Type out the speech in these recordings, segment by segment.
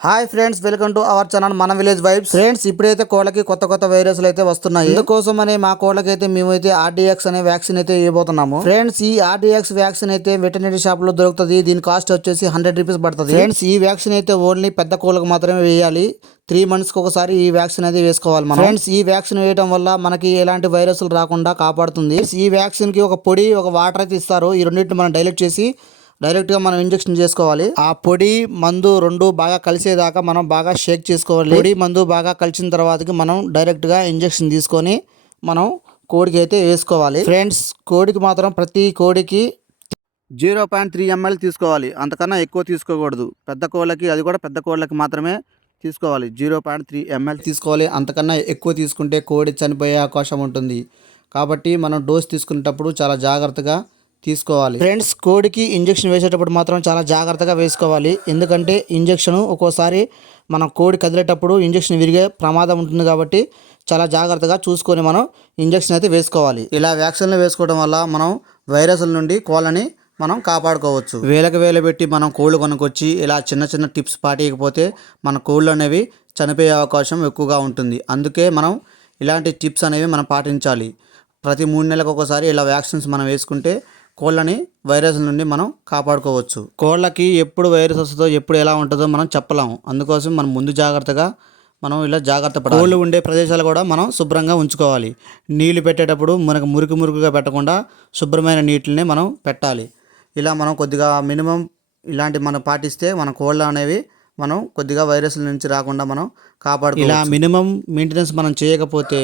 Hi friends, welcome to our channel మన village vibes. Friends, ఇప్పుడైతే కోళ్ళకి కొత్త వైరస్లు అయితే వస్తున్నాయి. ఇందుకోసమనే మా కోళ్ళకైతే మేమైతే RDX అనే వ్యాక్సిన్ అయితే ఇవ్వబోతున్నాము. ఫ్రెండ్స్, ఈ RDX వ్యాక్సిన్ అయితే వెటర్నరీ షాప్ లో దొరుకుతుంది. దీని కాస్ట్ వచ్చేసి 100 రూపీస్ పడుతుంది. ఫ్రెండ్స్, ఈ వ్యాక్సిన్ అయితే ఓన్లీ పెద్ద కోళ్ళకు మాత్రమే వేయాలి. 3 months కి ఒకసారి ఈ వ్యాక్సిన్ అయితే వేసుకోవాలి మనం. ఫ్రెండ్స్, ఈ వ్యాక్సిన్ వేయడం వల్ల మనకి ఎలాంటి వైరస్లు రాకుండా కాపాడుతుంది. ఈ వ్యాక్సిన్ కి ఒక పొడి, ఒక వాటర్ అయితే ఇస్తారు. ఈ రెండింటిని మనం డైలెక్ట్ చేసి డైరెక్ట్గా మనం ఇంజెక్షన్ చేసుకోవాలి. ఆ పొడి మందు రెండు బాగా కలిసేదాకా మనం బాగా షేక్ చేసుకోవాలి. పొడి మందు బాగా కలిసిన తర్వాతకి మనం డైరెక్ట్గా ఇంజెక్షన్ తీసుకొని మనం కోడికి అయితే వేసుకోవాలి. ఫ్రెండ్స్, కోడికి మాత్రం ప్రతి కోడికి 0.3 ml తీసుకోవాలి. అంతకన్నా ఎక్కువ తీసుకోకూడదు. పెద్ద కోళ్ళకి, అది కూడా పెద్ద కోళ్ళకి మాత్రమే తీసుకోవాలి. 0.3 ml తీసుకోవాలి. అంతకన్నా ఎక్కువ తీసుకుంటే కోడి చనిపోయే అవకాశం ఉంటుంది. కాబట్టి మనం డోస్ తీసుకునేటప్పుడు చాలా జాగ్రత్తగా తీసుకోవాలి. ఫ్రెండ్స్, కోడికి ఇంజెక్షన్ వేసేటప్పుడు మాత్రం చాలా జాగ్రత్తగా వేసుకోవాలి. ఎందుకంటే ఇంజెక్షన్ ఒక్కోసారి మనం కోడి కదిలేటప్పుడు ఇంజెక్షన్ విరిగే ప్రమాదం ఉంటుంది. కాబట్టి చాలా జాగ్రత్తగా చూసుకొని మనం ఇంజెక్షన్ అయితే వేసుకోవాలి. ఇలా వ్యాక్సిన్లు వేసుకోవడం వల్ల మనం వైరస్ల నుండి కోళ్ళని మనం కాపాడుకోవచ్చు. వేలకు వేలు పెట్టి మనం కోళ్ళు కొనుక్కొచ్చి ఇలా చిన్న టిప్స్ పాటించకపోతే మన కోళ్ళు అనేవి చనిపోయే అవకాశం ఎక్కువగా ఉంటుంది. అందుకే మనం ఇలాంటి టిప్స్ అనేవి మనం పాటించాలి. ప్రతి 3 నెలలకు ఒకసారి ఇలా వ్యాక్సిన్స్ మనం వేసుకుంటే కోళ్ళని వైరస్ నుండి మనం కాపాడుకోవచ్చు. కోళ్ళకి ఎప్పుడు వైరస్ వస్తుందో, ఎప్పుడు ఎలా ఉంటుందో మనం చెప్పలేము. అందుకోసం మనం ముందు జాగ్రత్తగా మనం ఇలా జాగ్రత్త పడాలి. కోళ్ళు ఉండే ప్రదేశాలు కూడా మనం శుభ్రంగా ఉంచుకోవాలి. నీళ్లు పెట్టేటప్పుడు మనకు మురికిగా పెట్టకుండా శుభ్రమైన నీటిని మనం పెట్టాలి. ఇలా మనం కొద్దిగా మినిమం ఇలాంటి మనం పాటిస్తే మన కోళ్ళు అనేవి మనం కొద్దిగా వైరస్ల నుంచి రాకుండా మనం కాపాడుకోవచ్చు. ఇలా మినిమం మెయింటెనెన్స్ మనం చేయకపోతే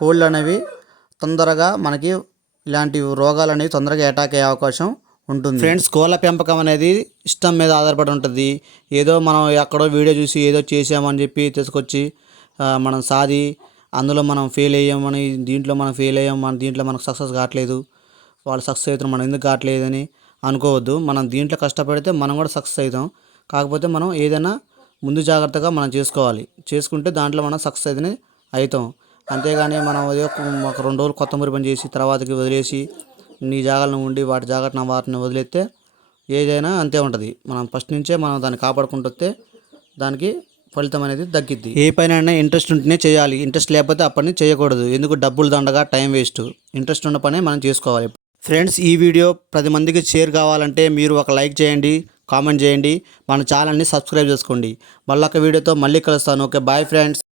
కోళ్ళు అనేవి తొందరగా మనకి ఇలాంటి రోగాలు అనేవి తొందరగా అటాక్ అయ్యే అవకాశం ఉంటుంది. ఫ్రెండ్స్, కోళ్ళ పెంపకం అనేది ఇష్టం మీద ఆధారపడి ఉంటుంది. ఏదో మనం ఎక్కడో వీడియో చూసి ఏదో చేసామని చెప్పి తీసుకొచ్చి మనం సాది అందులో మనం ఫెయిల్ అయ్యామని, దీంట్లో మనం ఫెయిల్ అయ్యాం, మన దీంట్లో మనకు సక్సెస్ కావట్లేదు, వాళ్ళు సక్సెస్ అవుతారు, మనం ఎందుకు కావట్లేదని అనుకోవద్దు. మనం దీంట్లో కష్టపడితే మనం కూడా సక్సెస్ అవుతాం. కాకపోతే మనం ఏదైనా ముందు జాగ్రత్తగా మనం చేసుకుంటే దాంట్లో మనం సక్సెస్ అయితే అవుతాం. అంతేగాని మనం ఒక 2 రోజులు కొత్త పని చేసి తర్వాతకి వదిలేసి నీ జాగ్రత్తను ఉండి వాటిని వదిలేస్తే ఏదైనా అంతే ఉంటుంది. మనం ఫస్ట్ నుంచే మనం దాన్ని కాపాడుకుంటూ వస్తే దానికి ఫలితం అనేది తగ్గిద్ది. ఏ పైన ఇంట్రెస్ట్ ఉంటేనే చేయాలి. ఇంట్రెస్ట్ లేకపోతే అప్పటిని చేయకూడదు. ఎందుకు డబ్బులు దండగా, టైం వేస్ట్. ఇంట్రెస్ట్ ఉన్న పని మనం చేసుకోవాలి. ఫ్రెండ్స్, ఈ వీడియో 10 మందికి షేర్ కావాలంటే మీరు ఒక లైక్ చేయండి, కామెంట్ చేయండి, మన ఛానల్ని సబ్స్క్రైబ్ చేసుకోండి. మళ్ళీ ఒక వీడియోతో మళ్ళీ కలుస్తాను. Okay, bye friends.